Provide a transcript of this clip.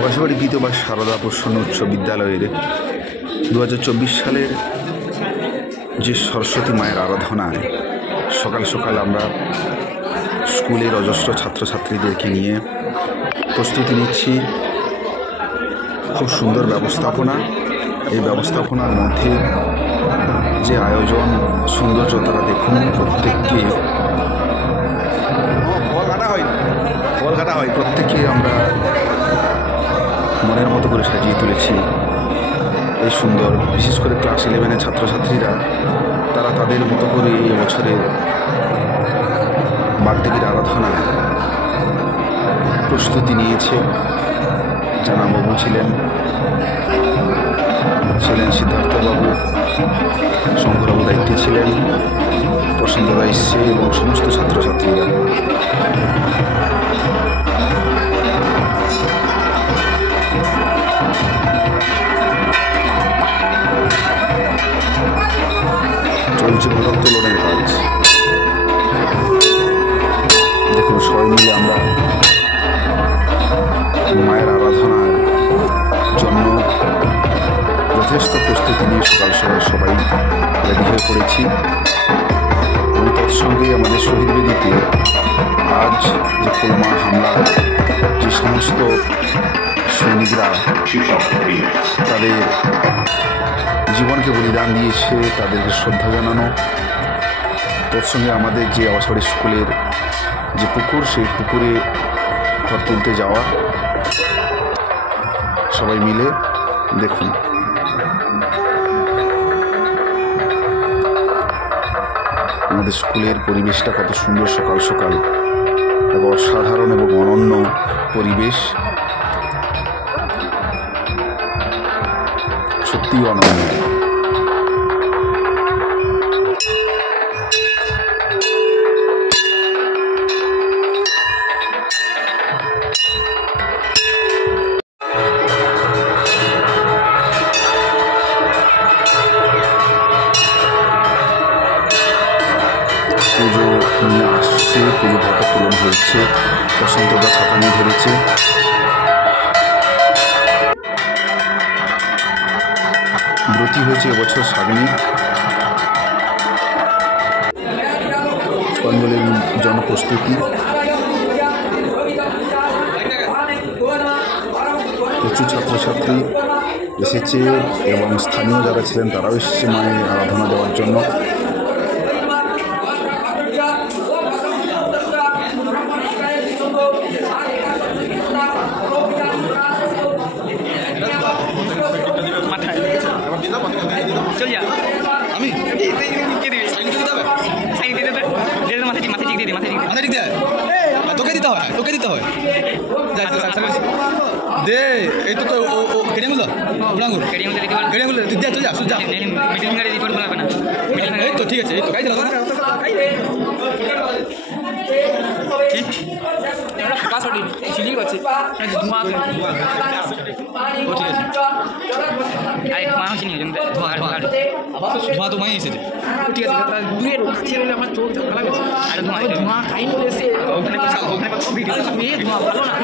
আকাশবাড়ি বিধবা সারদা প্রসন্ন উচ্চ বিদ্যালয়ের 2024 সালের যে সরস্বতী মায়ের আরাধনায় সকাল সকাল আমরা স্কুলের অজস্র ছাত্রছাত্রীদেরকে নিয়ে প্রস্তুতি নিচ্ছি। খুব সুন্দর ব্যবস্থাপনা। এই ব্যবস্থাপনার মধ্যে যে আয়োজন সৌন্দর্য তারা দেখুন। প্রত্যেককে আমরা মনের মতো করে সাজিয়ে তুলেছি। এই সুন্দর, বিশেষ করে ক্লাস 11-এর ছাত্রছাত্রীরা তারা তাদের মতো করে এই বছরে বাগদেবীর আরাধনায় প্রস্তুতি নিয়েছে। জানাবাবু ছিলেন সিদ্ধার্থবাবু, শঙ্করবাবু দায়িত্বে ছিলেন, প্রসন্নদা এসছে এবং সমস্ত ছাত্রছাত্রীরা। চলছে ভোগোত্তোলনের কাজ। দেখুন, সবাই মিলে আমরা মায়ের আরাধনার জন্য যথেষ্ট প্রস্তুতি নিয়ে সকাল সকাল সবাই রেডি হয়ে পড়েছি। এবং তৎসঙ্গে আমাদের শহীদ বেদিতে আজ যে পুলওয়ামা হামলার যে সমস্ত সৈনিকরা তাদের জীবনকে বলিদান দিয়েছে তাদেরকে শ্রদ্ধা জানানো, তৎসঙ্গে আমাদের যে আবাসবাড়ি স্কুলের যে পুকুর, সেই পুকুরে ঘর তুলতে যাওয়া, সবাই মিলে দেখুন। আমাদের স্কুলের পরিবেশটা কত সুন্দর। সকাল সকাল এবং অসাধারণ এবং অনন্য পরিবেশ, সত্যিই অনন্য। পুজো নিয়ে আসছে, পুজো ভাতা পূরণ হয়েছে, বসন্তদা ছাতা নিয়ে ধরেছে। ব্রতী হয়েছে এবছর সাগনি। পুষ্পাঞ্জলির জন্য প্রস্তুতি। প্রচুর ছাত্রছাত্রী এসেছে এবং স্থানীয় যারা ছিলেন তারাও এসেছে মায়ের আরাধনা দেওয়ার জন্য। তোকে দিতে হয় দে। এই তো কেড়েগুলো চল যা এই তো ঠিক আছে। এই তো গাড়ি চালাতো ধোঁয়া তো মাই এসেছে। ঠিক আছে, দূরের কাছে রইলে আমার চোখ ঝাঁকা গেছে। আর ধোঁয়া খাই নিয়ে এসে ওখানে ভিডিও ধোঁয়া ভালো না।